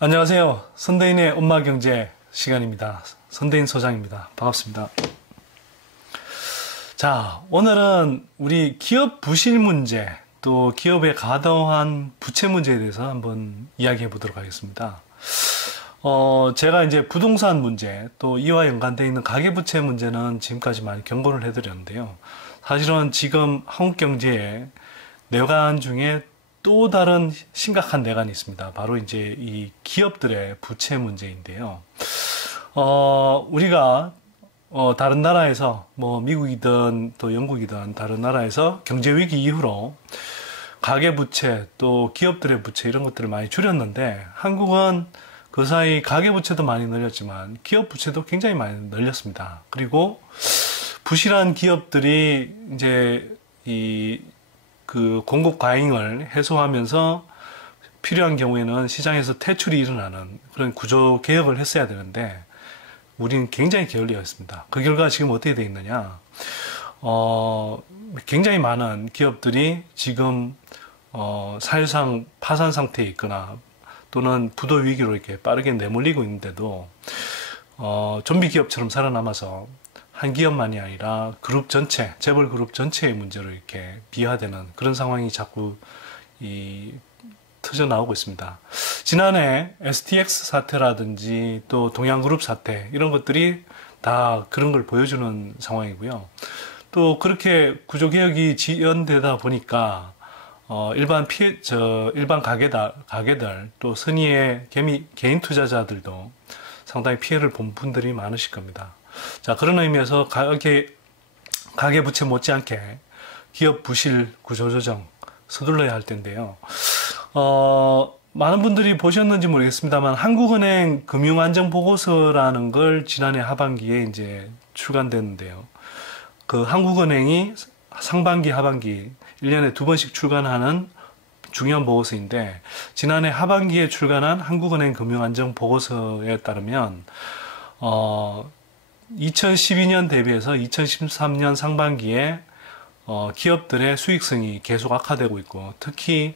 안녕하세요. 선대인의 엄마경제 시간입니다. 선대인 소장입니다. 반갑습니다. 자, 오늘은 우리 기업 부실 문제, 또 기업의 과도한 부채 문제에 대해서 한번 이야기해 보도록 하겠습니다. 제가 이제 부동산 문제, 또 이와 연관되어 있는 가계부채 문제는 지금까지 많이 경고를 해드렸는데요. 사실은 지금 한국 경제에 내관 중에 또 다른 심각한 내관이 있습니다. 바로 이제 이 기업들의 부채 문제인데요. 우리가 다른 나라에서 뭐 미국이든 또 영국이든 다른 나라에서 경제 위기 이후로 가계 부채 또 기업들의 부채 이런 것들을 많이 줄였는데 한국은 그 사이 가계 부채도 많이 늘렸지만 기업 부채도 굉장히 많이 늘렸습니다. 그리고 부실한 기업들이 이제 그 공급 과잉을 해소하면서 필요한 경우에는 시장에서 퇴출이 일어나는 그런 구조 개혁을 했어야 되는데 우리는 굉장히 게을리어 있습니다. 그 결과 지금 어떻게 되어 있느냐? 굉장히 많은 기업들이 지금 사실상 파산 상태에 있거나 또는 부도 위기로 이렇게 빠르게 내몰리고 있는데도 좀비 기업처럼 살아남아서 한 기업만이 아니라 그룹 전체, 재벌 그룹 전체의 문제로 이렇게 비화되는 그런 상황이 자꾸 터져 나오고 있습니다. 지난해 STX 사태라든지 또 동양그룹 사태 이런 것들이 다 그런 걸 보여주는 상황이고요. 또 그렇게 구조개혁이 지연되다 보니까 일반 가게들 또 선의의 개인 투자자들도 상당히 피해를 본 분들이 많으실 겁니다. 자, 그런 의미에서 가계 부채 못지않게 기업 부실 구조조정 서둘러야 할 텐데요. 많은 분들이 보셨는지 모르겠습니다만 한국은행 금융안정보고서라는 걸 지난해 하반기에 이제 출간됐는데요. 그 한국은행이 상반기, 하반기 1년에 2번씩 출간하는 중요한 보고서인데 지난해 하반기에 출간한 한국은행 금융안정보고서에 따르면 2012년 대비해서 2013년 상반기에 기업들의 수익성이 계속 악화되고 있고 특히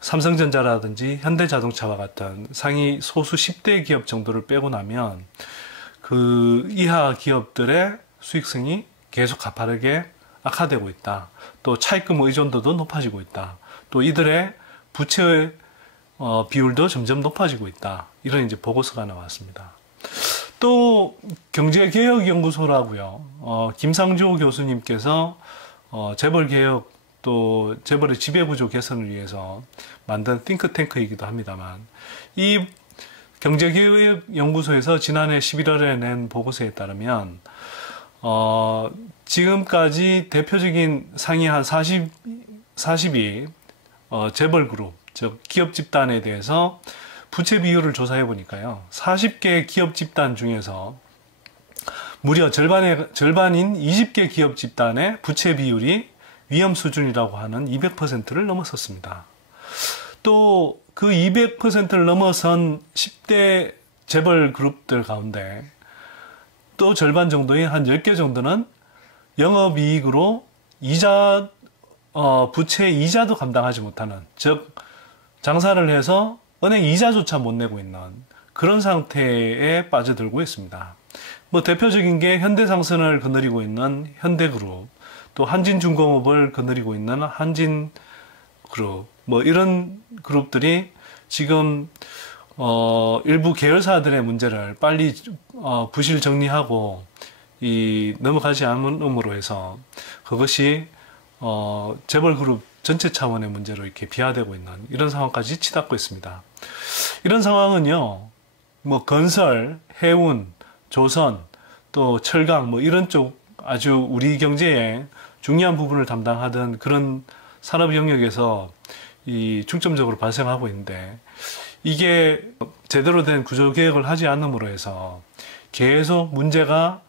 삼성전자라든지 현대자동차와 같은 상위 소수 10대 기업 정도를 빼고 나면 그 이하 기업들의 수익성이 계속 가파르게 악화되고 있다. 또 차입금 의존도도 높아지고 있다. 또 이들의 부채 비율도 점점 높아지고 있다. 이런 이제 보고서가 나왔습니다. 또 경제개혁연구소라고요. 김상조 교수님께서 재벌개혁 또 재벌의 지배구조 개선을 위해서 만든 띵크탱크이기도 합니다만 이 경제개혁연구소에서 지난해 11월에 낸 보고서에 따르면 지금까지 대표적인 상위 한 40이 재벌그룹 즉 기업 집단에 대해서 부채 비율을 조사해 보니까요. 40개 기업 집단 중에서 무려 절반인 20개 기업 집단의 부채 비율이 위험 수준이라고 하는 200%를 넘어섰습니다. 또 그 200%를 넘어선 10대 재벌 그룹들 가운데 또 절반 정도의 한 10개 정도는 영업이익으로 부채 이자도 감당하지 못하는, 즉 장사를 해서 은행 이자조차 못 내고 있는 그런 상태에 빠져들고 있습니다. 뭐 대표적인 게 현대상선을 거느리고 있는 현대그룹, 또 한진중공업을 거느리고 있는 한진그룹, 뭐 이런 그룹들이 지금 일부 계열사들의 문제를 빨리 부실 정리하고 넘어가지 않음으로 해서 그것이 재벌그룹 전체 차원의 문제로 이렇게 비화되고 있는 이런 상황까지 치닫고 있습니다. 이런 상황은요, 뭐 건설, 해운, 조선, 또 철강 뭐 이런 쪽 아주 우리 경제에 중요한 부분을 담당하던 그런 산업 영역에서 중점적으로 발생하고 있는데 이게 제대로 된 구조 개혁을 하지 않음으로 해서 계속 문제가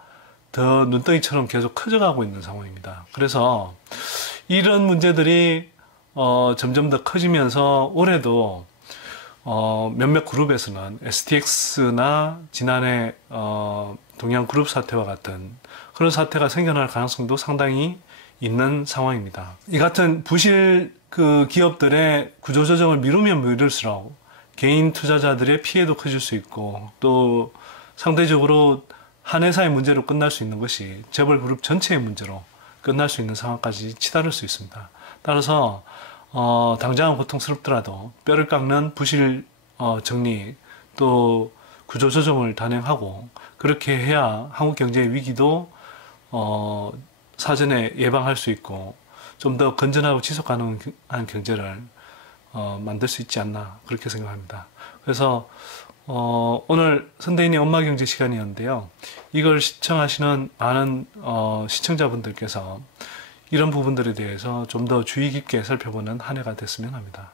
더 눈덩이처럼 계속 커져가고 있는 상황입니다. 그래서 이런 문제들이 점점 더 커지면서 올해도 몇몇 그룹에서는 STX나 지난해 동양그룹 사태와 같은 그런 사태가 생겨날 가능성도 상당히 있는 상황입니다. 이 같은 부실 그 기업들의 구조조정을 미루면 미룰수록 개인 투자자들의 피해도 커질 수 있고 또 상대적으로 한 회사의 문제로 끝날 수 있는 것이 재벌 그룹 전체의 문제로 끝날 수 있는 상황까지 치달을 수 있습니다. 따라서 당장은 고통스럽더라도 뼈를 깎는 부실 정리 또 구조조정을 단행하고 그렇게 해야 한국 경제의 위기도 사전에 예방할 수 있고 좀 더 건전하고 지속 가능한 경제를 만들 수 있지 않나 그렇게 생각합니다. 그래서 오늘 선대인의 엄마경제 시간이었는데요. 이걸 시청하시는 많은 시청자분들께서 이런 부분들에 대해서 좀 더 주의 깊게 살펴보는 한 해가 됐으면 합니다.